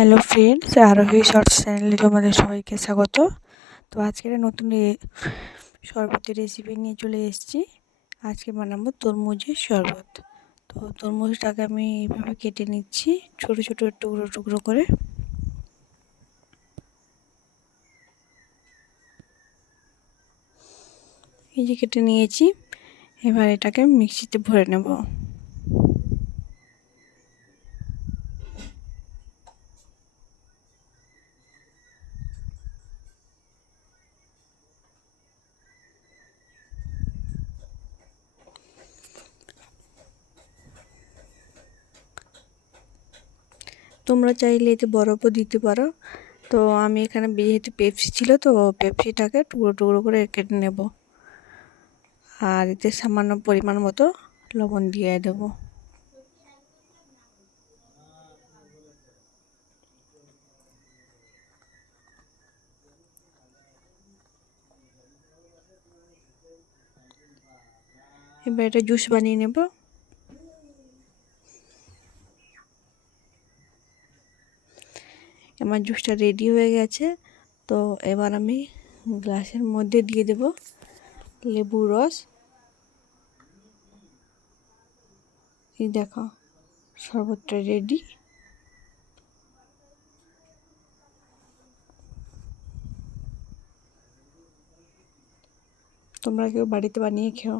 Hello friends আরোহী shorts চ্যানেলে তোমাদের সবাইকে স্বাগত। তো আজকের নতুন শরবতের রেসিপি নিয়ে চলে এসেছি। আজকে বানাবো তরমুজের শরবত। তো তরমুজটাকে আমি এইভাবে কেটে নিচ্ছি, ছোট ছোট টুকরো টুকরো করে। এই যে কেটে নিয়েছি, এবার এটাকে মিক্সিতে ভরে নেব। তোমরা চাইলে এতে বরফও দিতে পারো। তো আমি এখানে যেহেতু পেপসি ছিল, তো পেপসিটাকে টুকরো টুকরো করে কেটে নেব। আর এতে সামান্য পরিমাণ মতো লবণ দিয়ে দেবো। এবার এটা জুস বানিয়ে নেব। আমার জুসটা রেডি হয়ে গেছে। তো এবার আমি গ্লাসের মধ্যে দিয়ে দেব লেবু রস। এই দেখো, শরবতটা রেডি তোমরা কেউ বাড়িতে বানিয়ে খেও।